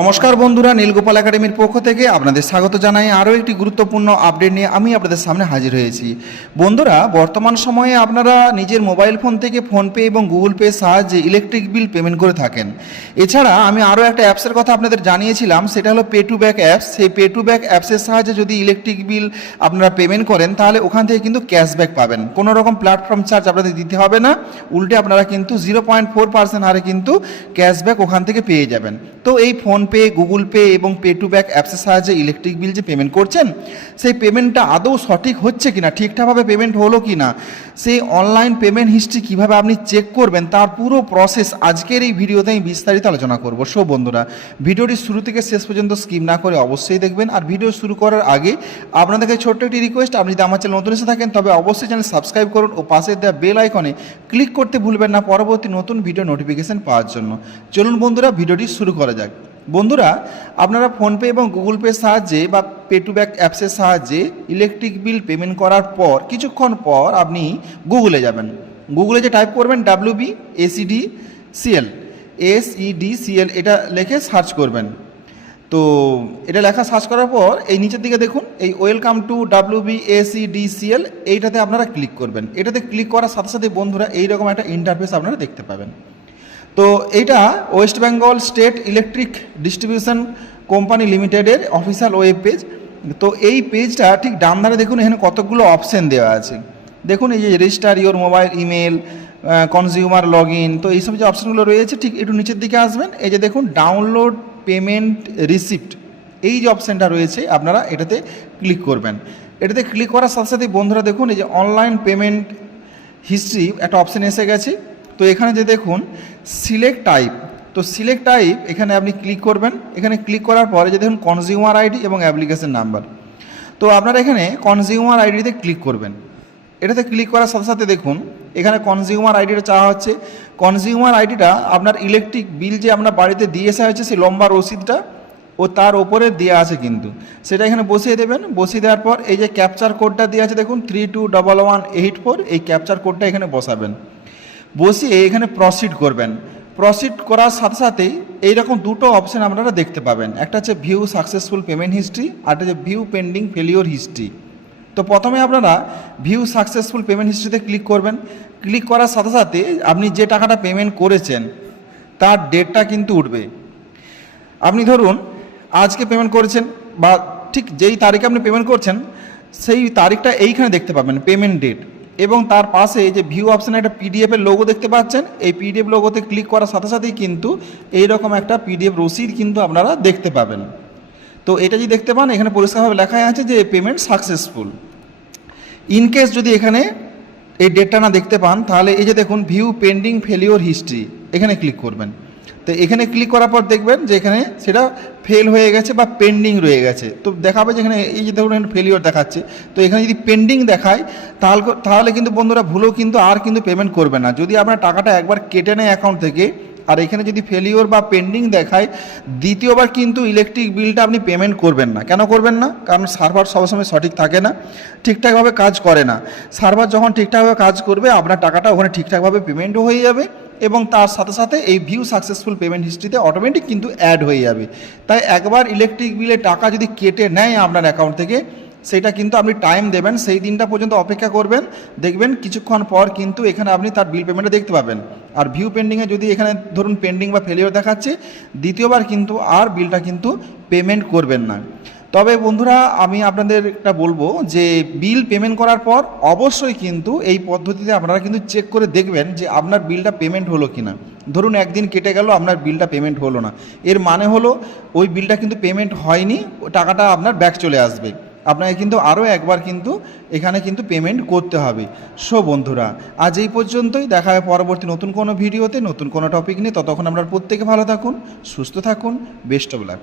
নমস্কার বন্ধুরা, নীলগোপাল একাডেমির পক্ষ থেকে আপনাদের স্বাগত জানাই। আরও একটি গুরুত্বপূর্ণ আপডেট নিয়ে আমি আপনাদের সামনে হাজির হয়েছি। বন্ধুরা, বর্তমান সময়ে আপনারা নিজের মোবাইল ফোন থেকে ফোনপে এবং গুগল পে সাহায্যে ইলেকট্রিক বিল পেমেন্ট করে থাকেন। এছাড়া আমি আরও একটা অ্যাপসের কথা আপনাদের জানিয়েছিলাম, সেটা হলো পে টু ব্যাক অ্যাপস। সেই পে টু ব্যাক অ্যাপসের সাহায্যে যদি ইলেকট্রিক বিল আপনারা পেমেন্ট করেন, তাহলে ওখান থেকে কিন্তু ক্যাশব্যাক পাবেন। কোনো রকম প্ল্যাটফর্ম চার্জ আপনাদের দিতে হবে না। উল্টে আপনারা কিন্তু জিরো পয়েন্ট ফোর পার্সেন্ট হারে কিন্তু ক্যাশব্যাক ওখান থেকে পেয়ে যাবেন। তো এই ফোনপে গুগল পে এবং পে টু ব্যাক অ্যাপসের সাহায্যে ইলেকট্রিক বিল যে পেমেন্ট করছেন, সেই পেমেন্টটা আদৌ সঠিক হচ্ছে কিনা, ঠিকঠাকভাবে পেমেন্ট হলো কি না সেই অনলাইন পেমেন্ট হিস্ট্রি কীভাবে আপনি চেক করবেন, তার পুরো প্রসেস আজকের এই ভিডিওতে আমি বিস্তারিত আলোচনা করব। সো বন্ধুরা, ভিডিওটি শুরু থেকে শেষ পর্যন্ত স্কিপ না করে অবশ্যই দেখবেন। আর ভিডিও শুরু করার আগে আপনাদের কাছে ছোট্ট একটি রিকোয়েস্ট আপনি যদি আমার চ্যানেল নতুন এসে থাকেন, তবে অবশ্যই চ্যানেল সাবস্ক্রাইব করুন ও পাশে দেওয়া বেল আইকনে ক্লিক করতে ভুলবেন না পরবর্তী নতুন ভিডিও নোটিফিকেশন পাওয়ার জন্য। চলুন বন্ধুরা, ভিডিওটি শুরু করা যাক। বন্ধুরা, আপনারা ফোনপে এবং গুগল পের সাহায্যে বা পে টু ব্যাক অ্যাপসের সাহায্যে ইলেকট্রিক বিল পেমেন্ট করার পর, কিছুক্ষণ পর আপনি গুগলে যাবেন। গুগলে যে টাইপ করবেন W B ACD CL S ED CL এটা লেখে সার্চ করবেন। তো এটা লেখা সার্চ করার পর, এই নিচের দিকে দেখুন, এই welcome to W B AC DCL এইটাতে আপনারা ক্লিক করবেন। এটাতে ক্লিক করার সাথে সাথে বন্ধুরা, এইরকম একটা ইন্টারফেস আপনারা দেখতে পাবেন। তো এইটা West Bengal state electric distribution company লিমিটেডের অফিসিয়াল ওয়েব পেজ। তো এই পেজটা ঠিক ডান ধারে দেখুন, এখানে কতগুলো অপশন দেওয়া আছে। দেখুন, এই যে register your mobile email consumer log in তো এইসব যে অপশনগুলো রয়েছে, ঠিক একটু নিচের দিকে আসবেন। এই যে দেখুন ডাউনলোড পেমেন্ট রিসিপ্ট এই যে অপশানটা রয়েছে, আপনারা এটাতে ক্লিক করবেন। এটাতে ক্লিক করার সাথে সাথে বন্ধুরা দেখুন, এই যে অনলাইন পেমেন্ট হিস্ট্রি একটা অপশান এসে গেছে। তো এখানে যে দেখুন সিলেক্ট টাইপ তো সিলেক্ট টাইপ এখানে আপনি ক্লিক করবেন। এখানে ক্লিক করার পরে যে দেখুন কনজিউমার আইডি এবং অ্যাপ্লিকেশন নাম্বার তো আপনারা এখানে কনজিউমার আইডিতে ক্লিক করবেন। এটাতে ক্লিক করার সাথে সাথে দেখুন, এখানে কনজিউমার আইডিটা চাওয়া হচ্ছে। কনজিউমার আইডিটা আপনার ইলেকট্রিক বিল যে আপনার বাড়িতে দিয়ে আসা হয়েছে সেই লম্বা রসিদটা ও তার ওপরে দেওয়া আছে কিন্তু। সেটা এখানে বসিয়ে দেবেন। বসিয়ে দেওয়ার পর এই যে ক্যাপচার কোডটা দেওয়া আছে, দেখুন three two double one eight four এই ক্যাপচার কোডটা এখানে বসাবেন। বসিয়ে এখানে প্রসিড করবেন। প্রসিড করার সাথে সাথেই এইরকম দুটো অপশান আপনারা দেখতে পাবেন। একটা হচ্ছে ভিউ সাকসেসফুল পেমেন্ট হিস্ট্রি আর একটা হচ্ছে ভিউ পেন্ডিং ফেলিওর হিস্ট্রি তো প্রথমে আপনারা ভিউ সাকসেসফুল পেমেন্ট হিস্ট্রিতে ক্লিক করবেন। ক্লিক করার সাথে সাথে আপনি যে টাকাটা পেমেন্ট করেছেন, তার ডেটটা কিন্তু উঠবে। আপনি ধরুন, আজকে পেমেন্ট করেছেন বা ঠিক যেই তারিখে আপনি পেমেন্ট করছেন, সেই তারিখটা এইখানে দেখতে পাবেন পেমেন্ট ডেট এবং তার পাশে এই যে ভিউ অপশানে একটা পিডিএফের লোগো দেখতে পাচ্ছেন। এই পিডিএফ লোগোতে ক্লিক করার সাথে সাথেই কিন্তু এইরকম একটা পিডিএফ রসিদ কিন্তু আপনারা দেখতে পাবেন। তো এটা যদি দেখতে পান, এখানে পরিষ্কারভাবে লেখাই আছে যে পেমেন্ট সাকসেসফুল ইনকেস যদি এখানে এই ডেটটা না দেখতে পান, তাহলে এই যে দেখুন ভিউ পেন্ডিং ফেলিওর হিস্ট্রি এখানে ক্লিক করবেন। তো এখানে ক্লিক করার পর দেখবেন যে এখানে সেটা ফেল হয়ে গেছে বা পেন্ডিং রয়ে গেছে। তো দেখাবে যে এখানে এই যে ধরুন এখানে ফেলিওর দেখাচ্ছে। তো এখানে যদি পেন্ডিং দেখায়, তাহলে তাহলে কিন্তু বন্ধুরা ভুলেও কিন্তু আর কিন্তু পেমেন্ট করবে না। যদি আপনার টাকাটা একবার কেটে নেয় অ্যাকাউন্ট থেকে, আর এখানে যদি ফেলিওর বা পেন্ডিং দেখায়, দ্বিতীয়বার কিন্তু ইলেকট্রিক বিলটা আপনি পেমেন্ট করবেন না। কেন করবেন না? কারণ সার্ভার সবসময় সঠিক থাকে না, ঠিকঠাকভাবে কাজ করে না। সার্ভার যখন ঠিকঠাকভাবে কাজ করবে, আপনার টাকাটা ওখানে ঠিকঠাকভাবে পেমেন্টও হয়ে যাবে। এবং তার সাথে সাথে এই ভিউ সাকসেসফুল পেমেন্ট হিস্ট্রিতে অটোমেটিক কিন্তু অ্যাড হয়ে যাবে। তাই একবার ইলেকট্রিক বিলের টাকা যদি কেটে নেয় আপনার অ্যাকাউন্ট থেকে, সেটা কিন্তু আপনি টাইম দেবেন, সেই দিনটা পর্যন্ত অপেক্ষা করবেন, দেখবেন কিছুক্ষণ পর কিন্তু এখানে আপনি তার বিল পেমেন্টটা দেখতে পাবেন। আর ভিউ পেন্ডিংয়ে যদি এখানে ধরুন পেন্ডিং বা ফেলিওর দেখাচ্ছে, দ্বিতীয়বার কিন্তু আর বিলটা কিন্তু পেমেন্ট করবেন না। তবে বন্ধুরা, আমি আপনাদের একটা বলব যে বিল পেমেন্ট করার পর অবশ্যই কিন্তু এই পদ্ধতিতে আপনারা কিন্তু চেক করে দেখবেন যে আপনার বিলটা পেমেন্ট হলো কি না ধরুন একদিন কেটে গেল, আপনার বিলটা পেমেন্ট হলো না। এর মানে হলো ওই বিলটা কিন্তু পেমেন্ট হয়নি টাকাটা আপনার ব্যাক চলে আসবে। আপনাকে কিন্তু আরও একবার কিন্তু এখানে কিন্তু পেমেন্ট করতে হবে। সো বন্ধুরা, আজ এই পর্যন্তই। দেখা হবে পরবর্তী নতুন কোনো ভিডিওতে, নতুন কোনো টপিক নিয়ে। ততক্ষণ আপনার প্রত্যেকে ভালো থাকুন, সুস্থ থাকুন বেস্ট অব লাক